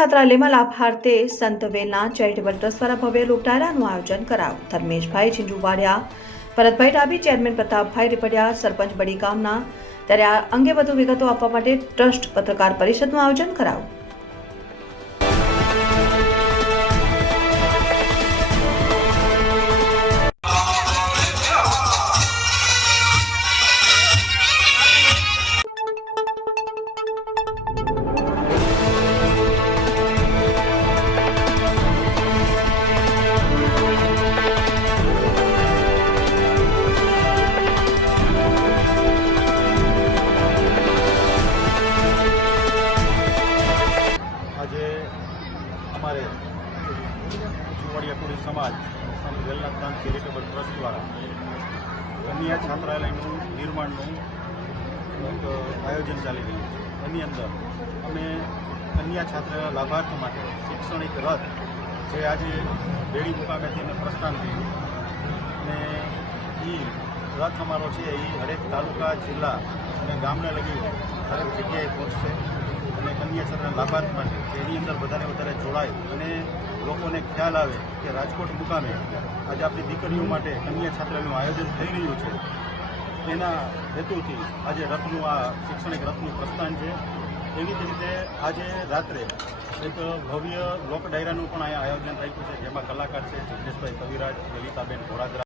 છાત્રાલયમાં લાભાર્થે સંત વેલના charitable trust દ્વારા ભવ્ય લોકડાયરાનું આયોજન કરાયું. ધર્મેશભાઈ ઝીંઝુવાડિયા, ભરતભાઈ ડાભી, ચેરમેન પ્રતાપભાઈ રીપડિયા, સરપંચ બડી ગામના. ત્યારે આ અંગે વધુ વિગતો આપવા માટે ટ્રસ્ટ પત્રકાર પરિષદનું આયોજન કરાયું. हमारे जुवाड़ियापुरी समाज संत वेलनाथ चेरिटेबल ट्रस्ट द्वारा कन्या छात्रालय निर्माण एक आयोजन चाली रही है। एनी अंदर अमे कन्या छात्रालय लाभार्थी माटे शैक्षणिक रथ जे आज बेड़ी मुकामेथी प्रस्थान थयुं ने ई रथ अमारो छे ई हरेक तालुका जिल्ला अने गामने लगी हरेक जग्याए पहोंचशे અને કન્યા છાત્રાના લાભાર્થી માટે એની અંદર વધારે વધારે જોડાય અને લોકોને ખ્યાલ આવે કે રાજકોટ મુકામે આજે આપણી દીકરીઓ માટે કન્યા છાત્રાલયનું આયોજન થઈ રહ્યું છે, એના હેતુથી આજે રથનું આ શૈક્ષણિક રથનું પ્રસ્થાન છે। એવી જ રીતે આજે રાત્રે એક ભવ્ય લોક ડાયરાનું પણ અહીંયા આયોજન રાખ્યું છે, જેમાં કલાકાર છે જગદીશભાઈ કવિરાજ, લલિતાબેન ઘોડાદરા।